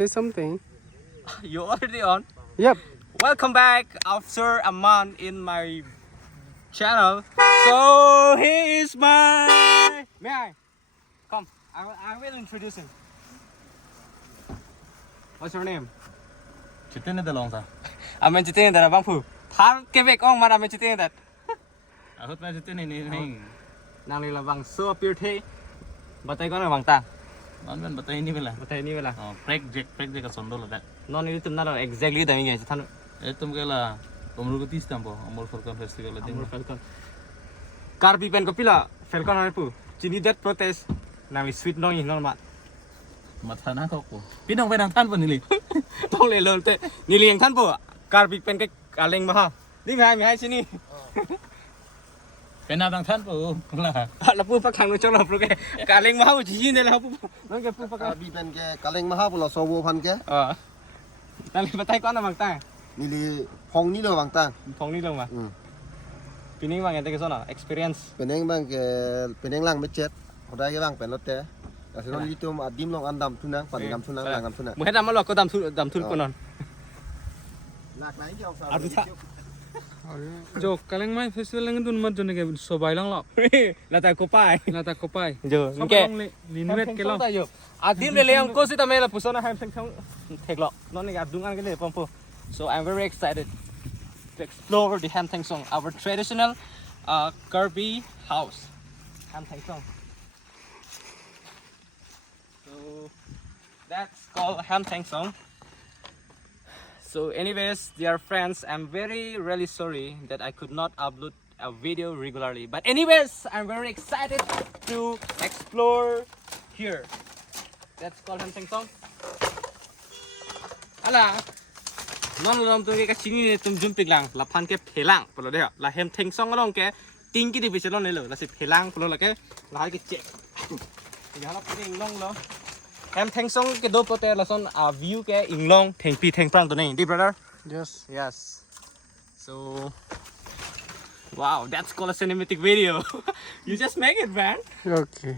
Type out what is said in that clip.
say something. You already on? Yep. Welcome back after a month in my channel. So he is my. May I? Come. I will introduce him. What's your name? Chị tên là Tờ Lòng sao? Mình chỉ tên là Bang Phu. Tháng cái việc ông mà mình chỉ tên là. Hốt mà chị tên này. Nàng này là bằng xưa pier thế. Bà tay con là bằng tàng. Bạn bắt tay ini bela. Bà tay ini là. Break jack cái sondol là. Non itu tuh nado exactly tadi guys. Thanu. Itu kala umur ko 30 tampo. Amor Falcon Festival là Amor Falcon. Karbi pen ko pila Falcon na pu. Chini that protest. Nang sweet nong in non mat. Mặt na ko ko. Pinong bên thang than pa nili. Tong le lol te. Nili yang than po. Karbi pen cái kaleng ma ha. Đi ngay hai sini. Bên nào thang than pa là. Là pu pa khang no chong la pu ke. Kaleng ma ha ji ne la pu. Nó cái pu pa ka. Karbi pen ke kaleng maha pula sobo pan ke. Nang le tay con là bằng tang. Nili phong ni lo bang tang. Phong ni long mà. Pining bang ente ke sona experience. Peneng bang ke peneng lang becet. Hodai ke bang pen lot te. Kasi non litum adim long andam tunang pan ngam tunang lang ngam tunang. Mu hết năm lo có đam thun con non. Nak lain ke usah. Aduh tak. Jo kaleng mai festival lang dun mat jone ke sobai lang lo. Là tại Kopai. Na ta kopai. Jo. Sop Ke. long le linwet ke lo. Adim le leong ko si ta me la pusona ham thang thang thek lo. Non ni adung an ke le pom po. So I'm very excited to explore the Ham Thang Song, our traditional Karbi house. Ham Thang Song. So that's called Ham Thang Song. So anyways, dear friends, I'm really sorry that I could not upload a video regularly. But anyways, I'm very excited to explore here. That's called Ham Thang Song. Ala. Non lom tu cái chini này tum jump lang là phan cái phê lang, phải đấy ạ, là hem theng song cái cái tiếng cái đi về chỗ này là sẽ phê lang, phải là cái là cái chè, thì nó cái Anglong đó, hem theng song cái đôi pote là son view cái Anglong theng pi theng prang tu này, đi brother? Yes. Yes. So, wow, that's called a cinematic video. You just make it, man. Okay.